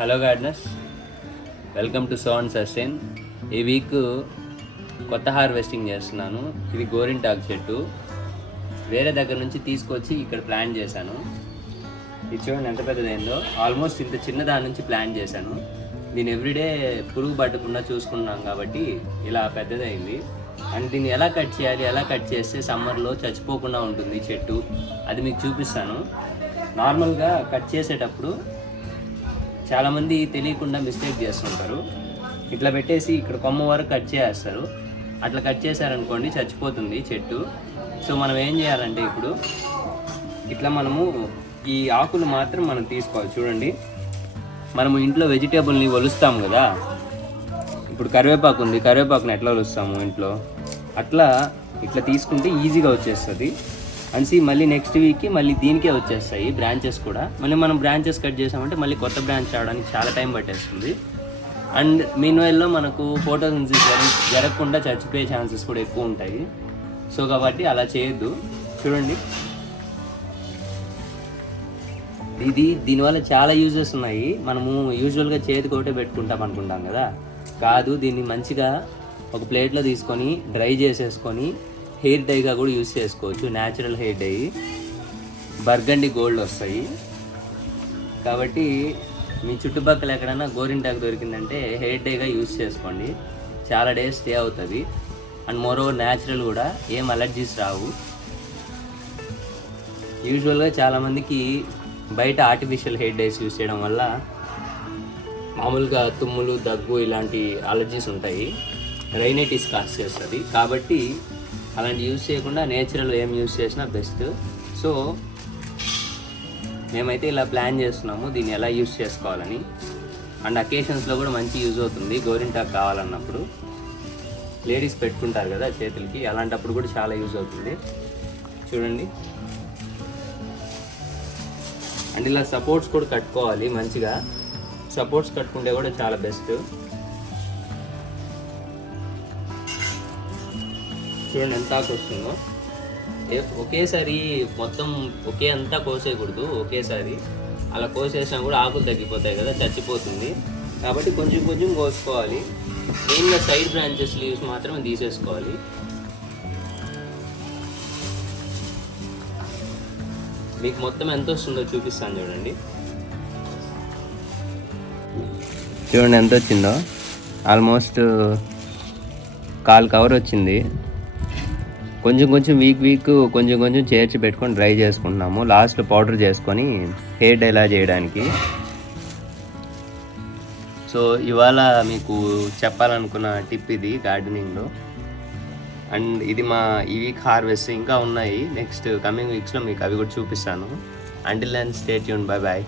Hello gardeners, welcome to so and sustain. ఈ week కొత్త harvesting చేస్తున్నాను. ఇది గోరింటాకు చెట్టు వేరే దగ్గర నుంచి తీసుకొచ్చి ఇక్కడ ప్లాంట్ చేశాను. ఇది చూడండి ఎంత పెద్దదైందో. ఆల్మోస్ట్ ఇంత చిన్న దాని నుంచి ప్లాంట్ చేశాను. దీన్ని ఎవ్రీడే పురుగు పట్టకుండా చూసుకున్నాం కాబట్టి ఇలా పెద్దదైంది. అండ్ దీన్ని ఎలా కట్ చేయాలి, ఎలా కట్ చేస్తే సమ్మర్లో చచ్చిపోకుండా ఉంటుంది చెట్టు, అది మీకు చూపిస్తాను. నార్మల్గా కట్ చేసేటప్పుడు చాలామంది తెలియకుండా మిస్టేక్ చేస్తుంటారు. ఇట్లా పెట్టేసి ఇక్కడ కొమ్మ వరకు కట్ చేస్తారు. అట్లా కట్ చేశారనుకోండి చచ్చిపోతుంది చెట్టు. సో మనం ఏం చేయాలంటే ఇప్పుడు ఇట్లా మనము ఈ ఆకులు మాత్రం మనం తీసుకోవాలి. చూడండి, మనము ఇంట్లో వెజిటేబుల్ని ఒలుస్తాము కదా. ఇప్పుడు కరివేపాకు ఉంది, కరివేపాకుని ఎట్లా ఒలుస్తాము ఇంట్లో, అట్లా ఇట్లా తీసుకుంటే ఈజీగా వచ్చేస్తుంది. అండ్ మళ్ళీ నెక్స్ట్ వీక్కి మళ్ళీ దీనికే వచ్చేస్తాయి బ్రాంచెస్ కూడా. మళ్ళీ మనం బ్రాంచెస్ కట్ చేసామంటే మళ్ళీ కొత్త బ్రాంచ్ రావడానికి చాలా టైం పట్టేస్తుంది. అండ్ మీన్వైల్లో మనకు ఫోటోసింథసిస్ జరగకుండా చచ్చిపోయే ఛాన్సెస్ కూడా ఎక్కువ ఉంటాయి. సో కాబట్టి అలా చేయొద్దు. చూడండి, దీనివల్ల చాలా యూజెస్ ఉన్నాయి. మనము యూజువల్గా చేతికి ఒకటే పెట్టుకుంటాం అనుకుంటాం కదా, కాదు. దీన్ని మంచిగా ఒక ప్లేట్లో తీసుకొని డ్రై చేసేసుకొని హెయిర్ డైగా కూడా యూజ్ చేసుకోవచ్చు. Natural hair dye, burgundy gold వస్తాయి. కాబట్టి మీ చుట్టుపక్కల ఎక్కడైనా గోరింటాకు దొరికిందంటే హెయిర్ డైగా యూజ్ చేసుకోండి. చాలా డేస్ స్టే అవుతుంది. అండ్ మోరోవర్ న్యాచురల్ కూడా, ఏం అలర్జీస్ రావు. యూజువల్గా చాలామందికి బయట ఆర్టిఫిషియల్ హెయిర్ డైస్ యూజ్ చేయడం వల్ల మామూలుగా తుమ్ములు, దగ్గు ఇలాంటి అలర్జీస్ ఉంటాయి. రైనైటిస్ కాజ్ చేస్తుంది. కాబట్టి అలాంటి యూజ్ చేయకుండా నేచురల్ ఏం యూజ్ చేసినా బెస్ట్. సో మేమైతే ఇలా ప్లాన్ చేస్తున్నాము దీన్ని ఎలా యూజ్ చేసుకోవాలని. అండ్ అకేషన్స్లో కూడా మంచి యూజ్ అవుతుంది. గోరింటాకు కావాలన్నప్పుడు లేడీస్ పెట్టుకుంటారు కదా చేతులకి, అలాంటప్పుడు కూడా చాలా యూజ్ అవుతుంది. చూడండి, అండ్ ఇలా సపోర్ట్స్ కూడా కట్టుకోవాలి మంచిగా. సపోర్ట్స్ కట్టుకుంటే కూడా చాలా బెస్ట్. చూడండి ఎంత ఆకు వస్తుందో. ఒకేసారి మొత్తం అంతా కోసేయకూడదు. ఒకేసారి అలా కోసేసినా కూడా ఆకులు తగ్గిపోతాయి కదా, చచ్చిపోతుంది. కాబట్టి కొంచెం కొంచెం కోసుకోవాలి. మెయిన్గా సైడ్ బ్రాంచెస్ లీవ్స్ మాత్రమే తీసేసుకోవాలి. మీకు మొత్తం ఎంత వస్తుందో చూపిస్తాను. చూడండి ఎంత వచ్చిందో. ఆల్మోస్ట్ 1/4 కవర్ వచ్చింది. కొంచెం వీక్ కొంచెం చేర్చి పెట్టుకొని డ్రై చేసుకుంటున్నాము. లాస్ట్లో పౌడర్ చేసుకొని హెయిర్ డైలా చేయడానికి. సో ఇవాళ మీకు చెప్పాలనుకున్న టిప్ ఇది గార్డెనింగ్లో. అండ్ ఇది ఈ వీక్ హార్వెస్ట్ ఇంకా ఉన్నాయి. నెక్స్ట్ కమింగ్ వీక్స్లో మీకు అవి కూడా చూపిస్తాను. Until then stay tuned. Bye bye.